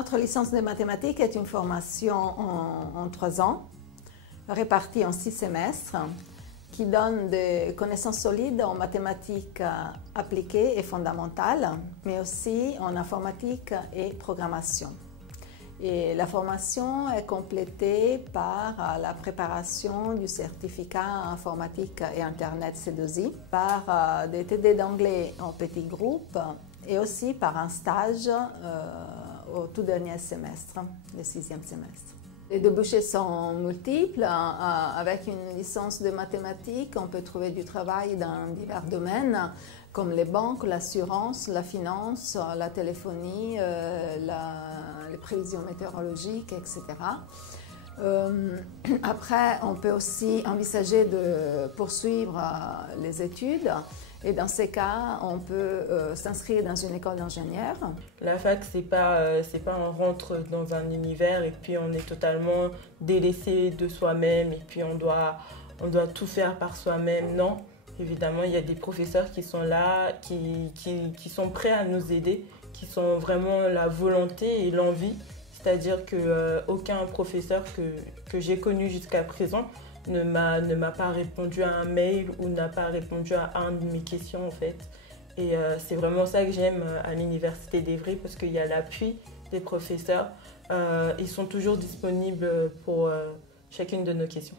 Notre licence de mathématiques est une formation en 3 ans, répartie en 6 semestres, qui donne des connaissances solides en mathématiques appliquées et fondamentales, mais aussi en informatique et programmation. Et la formation est complétée par la préparation du certificat informatique et Internet C2I, par des TD d'anglais en petits groupes et aussi par un stage au tout dernier semestre, le 6e semestre. Les débouchés sont multiples. Avec une licence de mathématiques, on peut trouver du travail dans divers domaines comme les banques, l'assurance, la finance, la téléphonie, les prévisions météorologiques, etc. Après, on peut aussi envisager de poursuivre les études. Et dans ces cas, on peut s'inscrire dans une école d'ingénieur. La fac, c'est pas on rentre dans un univers et puis on est totalement délaissé de soi-même et puis on doit tout faire par soi-même. Non, évidemment, il y a des professeurs qui sont là, qui sont prêts à nous aider, qui sont vraiment la volonté et l'envie. C'est-à-dire qu'aucun professeur que j'ai connu jusqu'à présent ne m'a pas répondu à un mail ou n'a pas répondu à une de mes questions en fait. Et c'est vraiment ça que j'aime à l'Université d'Évry parce qu'il y a l'appui des professeurs. Ils sont toujours disponibles pour chacune de nos questions.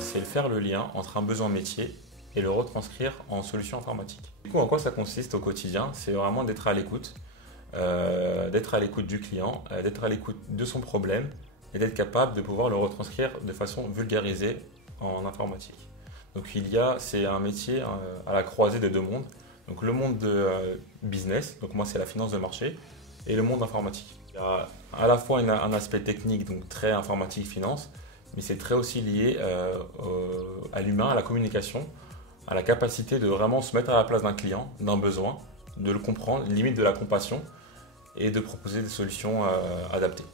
C'est faire le lien entre un besoin métier et le retranscrire en solution informatique. Du coup, en quoi ça consiste au quotidien? C'est vraiment d'être à l'écoute du client, d'être à l'écoute de son problème et d'être capable de pouvoir le retranscrire de façon vulgarisée en informatique. Donc c'est un métier à la croisée de deux mondes. Donc le monde de business, donc moi c'est la finance de marché, et le monde informatique. Il y a à la fois un aspect technique, donc très informatique-finance, mais c'est très aussi lié à l'humain, à la communication, à la capacité de vraiment se mettre à la place d'un client, d'un besoin, de le comprendre, limite de la compassion, et de proposer des solutions adaptées.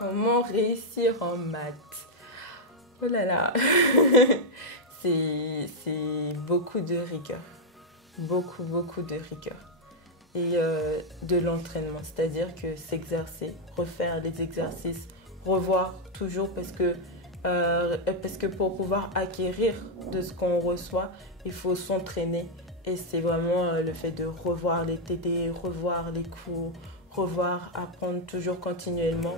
Comment réussir en maths? Oh là là. C'est beaucoup de rigueur, beaucoup de rigueur. Et de l'entraînement, c'est-à-dire que s'exercer, refaire les exercices, revoir toujours parce que pour pouvoir acquérir de ce qu'on reçoit, il faut s'entraîner. Et c'est vraiment le fait de revoir les TD, revoir les cours, apprendre toujours continuellement.